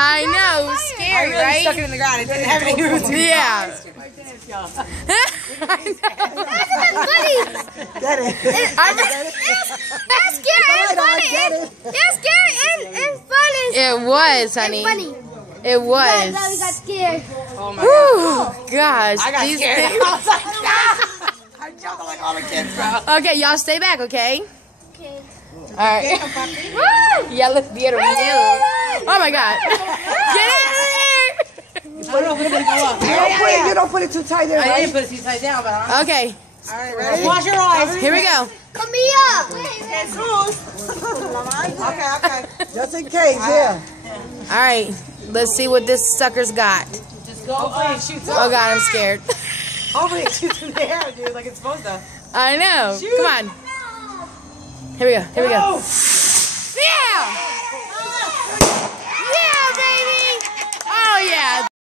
I know, it was scary, I really right? stuck it in the ground. It didn't have any roots. Yeah. Get it. That's scary and funny. It's scary and funny. It was, honey. Funny. It was. Daddy got scared. Oh my Whew, gosh. I got these scared. things- I was like, nah. I jumped like all the kids, bro. Okay, y'all stay back, okay? Okay. Alright. Yeah, let's get her. Oh my god. Get out of here! You don't put it too tight there, I right? didn't put it too tight down, but Okay, all right, ready? Wash your eyes. here we go. Come here. Okay. Just in case, yeah. Alright, let's see what this sucker's got. Just go. Hopefully it shoots Oh god, I'm scared. Hopefully it shoots in the air, dude, like it's supposed to. I know. Shoot. Come on. Here we go. Here we go. Oh. Yeah!